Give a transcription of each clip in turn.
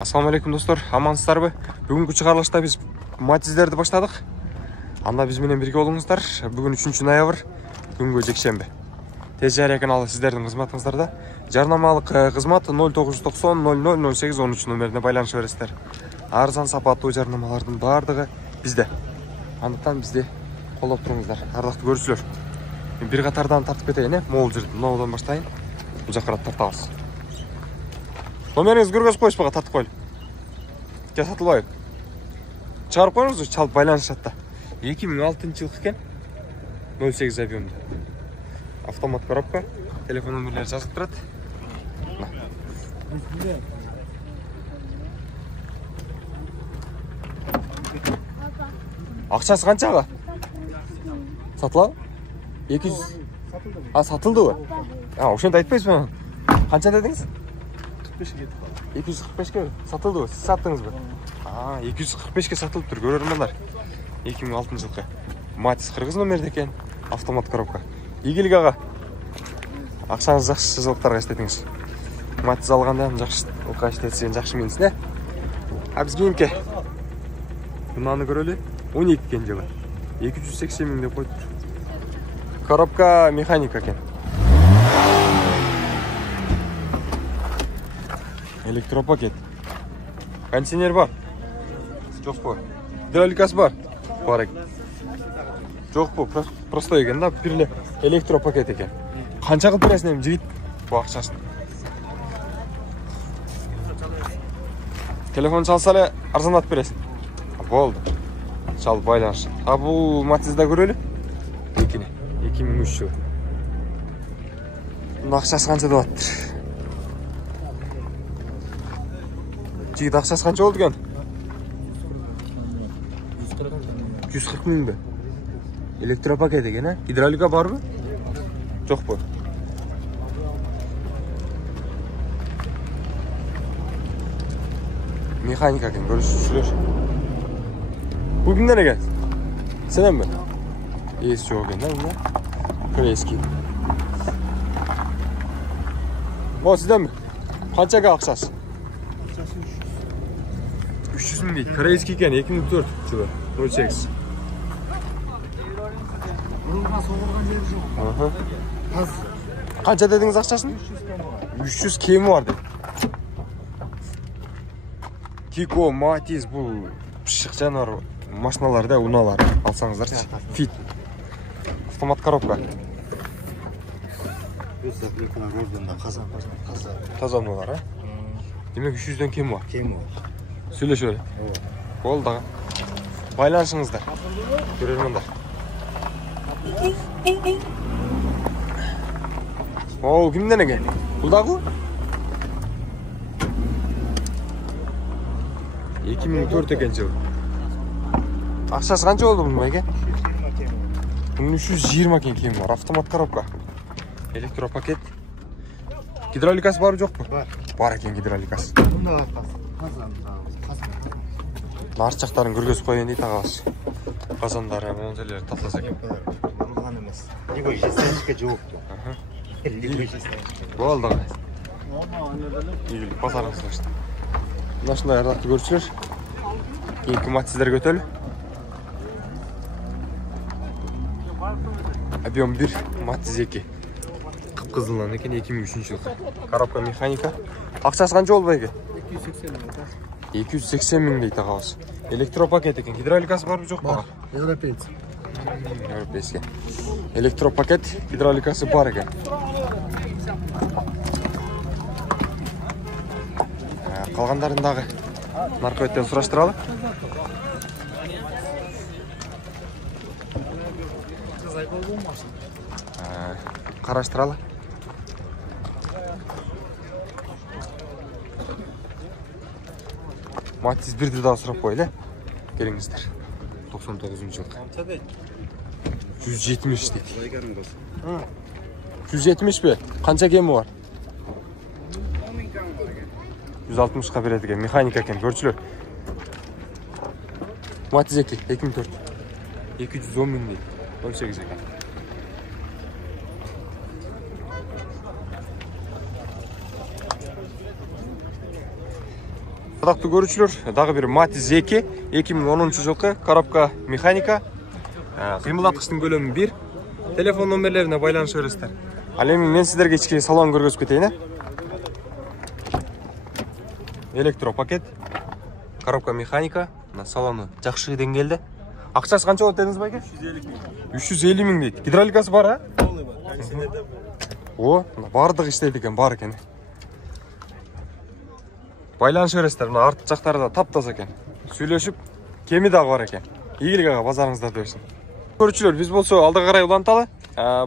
Assalamu alaikum достар, амансыздарбы? Бүгүнкү чыгарылышта биз матиздерди баштадык. Анда биз менен бирге болуңуздар. Бүгүн 3 ноябрь, күнгө жекшемби. Тез жарыя каналы сиздердин кызматыңыздарда. Жарнамалык кызмат 0990 00 08 13 номерине байланыша бересиздер. Арзан сапаттуу жарнамалардын бардыгы бизде. Андыктан бизди колдоп туруңуздар, ардактуу көрүүчүлөр. Мен бир катардан тартып кетейин, могул жерден, мынаудан баштайын. Бул жакка тартабыз. Номеріңіз көргөз қойышпаға тартып қойлы. Ке сатылбайып. Чығарып қойыңыз, чалып байланыш жатта. 2006 жылғы екен. 08 объемда. Автомат коробка. Телефон номерлері жазып тұрады. Ақшасы қаншаға? Сатылау? 200. Сатылды ғой? Ошенді айтпайсыз ба? Қанша дедіңіз? 245-ке сатылды ғой, сіз саттыңыз ба? 245-ке сатылып тұр, көрермендер. 2006 жылғы. Матис қырғыз номерде екен, автомат коробка. Игілік аға. Ақшаңыз жақсы жылықтарға істетіңіз. Матис алғанда жақшылыққа істетсен жақшы менсін, біз кейінке. Бұнаны көрелі, 12 кен жылы. 280 мың деп қойып тұр. Коробка механика екен. Электропакет. Кондиционер бар? Жоқ қой. Гидравликасы бар? Бар екен. Жоқ қой, просто екен да, бірле электропакет екен. Қанша қылып бересін емін жігіт? Бұл ақшасын. Телефон çalsале арзандатып бересін. Болды. Чал байланыш. Бұл матизда көрелі? 2003 жылы. Бұның ақшасы қанша деп аттыр? Жигит ақшасы қанша болды екен? 140 мың бе? Электропакет екен, гидравлика бар бы? Жоқ бы? Механика екен, көрісушілер. Бұл кімден екен? Сенен бе? Есі жоқ екен, да? Корейский. Бұл сізден бе? Қаншаға ақшасы? 300 мың дейді. Корейский екен, 2004 жылы. 08. Бұрылға соғылған жері жоқ. Қанша дедіңіз ақшасын? 300 кемі бар дейді. Кико, Матиз, бұл пішік жанар машиналарда уналар. Алсаңыздар. Фит. Автомат коробка. Тазан олар, Демек 300-ден кем бар? Кем бар. Сөйлеш өрі? Болды аға. Байланышыңыздар. Көрермендер. Ол кімден екен? Бұлдағы? 2004 екен жыл. Ақшасы қанша болды бұның бәйге? Бұның 320 кем бар. Автомат коробка. Электропакет. Гидравликасы бар жоқ па? Бар. Бар екен гидравликасы. Бұнда Нарчақтарын көргөз қойын дейді ағалас. Қазандары, ол жерлері таптас екен. Бұрылған емес. Лего жестеншке жоқ. Лего жестеншке. Болды аға. Игілік басарыңыздар ішті. Мұнашындай ардақты көршілер. Кейінгі матиздер көтелі. Объем 1, матиз 2. Қып-қызылдан екен 2003 жылғы. Коробка механика. Ақшасы қанша ол бәйге? 280 мың дейді ағалас. Электропакет екен. Гидравликасы бар жоқ па? Европейц. Европейский. Электропакет, гидравликасы бар екен. Қалғандарындағы наркоеттен сұраштыралы. Қараштыралы. Матиз бірді daha сұрап қойлы. Келіңіздер. 99 жылғы. 170 дейді. 170 бе? Қанша кемі бар? 160-қа береді екен. Механика екен. Көршілер. Матиз 2, 2004. 210 мың дейді. 18 екен. Ардактуу көрүүчүлөр, дагы бир Matiz 2 2010 жылкы коробка механика. Кыймылдаткычтын көлөмү 1. Телефон номерлерине байланышып бересиздер. Ал эми мен сиздерге ички салон көргөзүп кетейин. Электропакет, коробка механика, салону жакшы деңгээлде. Акчасы канча болот дедиңиз байке? 350 миң дейт. Гидравликасы бар, а? О, бардыгы иштейт экен, бар экен. Байланышып бересиздер, мына арт жактары да таптаза экен. Сүйлөшүп, кеми дагы бар экен. Ийгилик ага базарыңызда берсин. Көрүүчүлөр, биз болсо алдыга карай уланталы.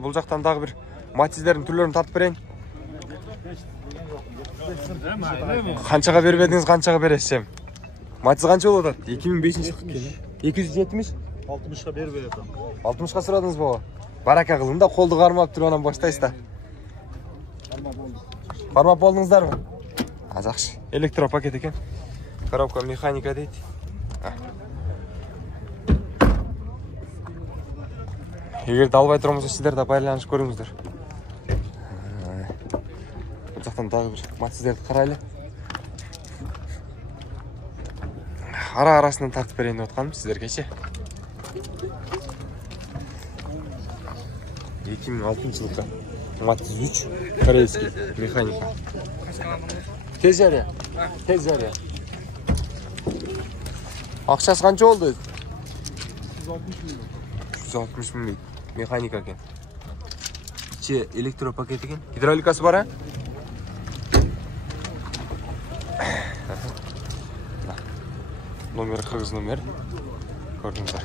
Бул жактан дагы бир Matiz'дердин түрлөрүн тартып берейин. Канчага бербедиңиз, канчага бересиз эми? Matiz канча болот атат? 2005-жылкы. 270? 60-ка бербей атам. 60-ка сурадыңыз баба. Барака кылын да, колду кармап туруп анан баштайсыз да. Кармап болдуңуздарбы? Жакшы. Электропакет экен. Коробка механика дейт. Эгерде албай турмаса сиздер да байланышып көрүңүздөр. Бул жактан дагы бир Matiz'дерди карайлы. Ара-арасынан тартып берейин деп атканым сиздергечи. 2006-жылкы Matiz 3 корейский механика. Тез жарыя. Тез жарыя. Акчасы канча болду? 160 миң. Механика экен. Içi электропакет экен. Гидравликасы бар, а? Номер кыргыз номер. Көрдүңүздөр.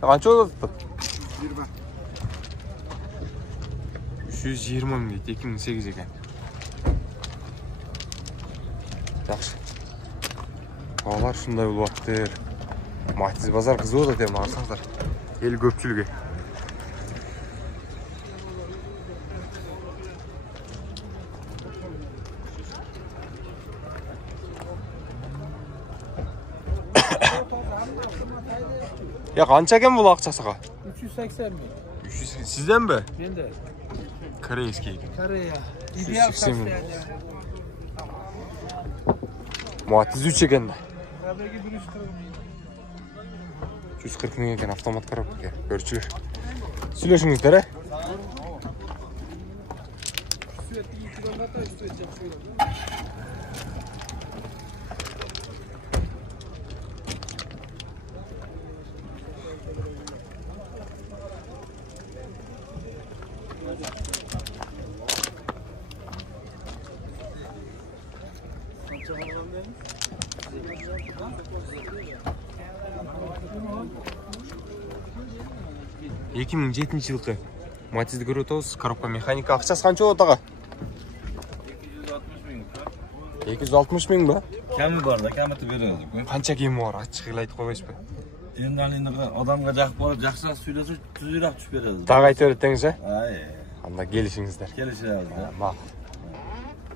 Канча болот? 320 миң дейт, 2008 экен. Жакшы. Балар ушундай болуп аттыр. Matiz базар кызып атат эми, карасаңыздар. Эл көпчүлүгү. Ya kança eкен бул акчасыга? 380 миң. 300 сизденби? Менде. Корейский экен. Корея. Идеал 380 миң. Matiz 3 экен да. 140 миң экен автомат коробка. Көрчүлөр. Сүйлөшүңүздөр, э? Эки миң жетинчи жылкы Matiz'ди көрүп атабыз. Коробка механика. Акчасы канча болот ага? 260 миң ба? Кеми бар да, кемити беребиз. Канча кеми бар? Ачык эле айтып койбойсузбу? Эми адамга жакып барып, жакшыраак сүйлөсө, түзүүрөөк түшүп беребиз. Дагы айтып берет деңиз, э? Анда келишиңиздер. Келишебиз да. Макул.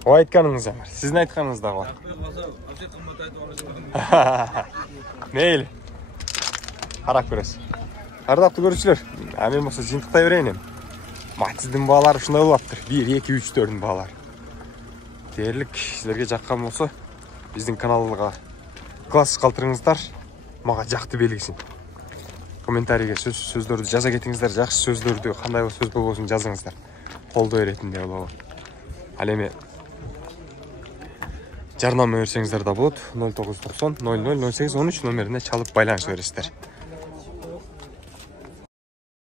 О айтканыңыз бар. Сиздин айтканыңыз да бар. Мейли. Карап көрөсүз. Ардактуу көрүүчүлөр, мен болсо жыйынтыктай берейин эми. Matiz'дин баалары ушундай болуп атыптыр. 1, 2, 3, 4 баалар. Дээрлик силерге жаккан болсо, биздин каналга класс калтырыңыздар. Мага жакты белгисин. Комментарийге сөздөрдү жаза кетиңиздер, жакшы сөздөрдү, кандай сөз болбосун жазыңыздар. Колдоо беретиндей болобу. Ал эми жарнама берсеңиздер да болот. 0990 00 08 13 номерине чалып байланышып бересиздер.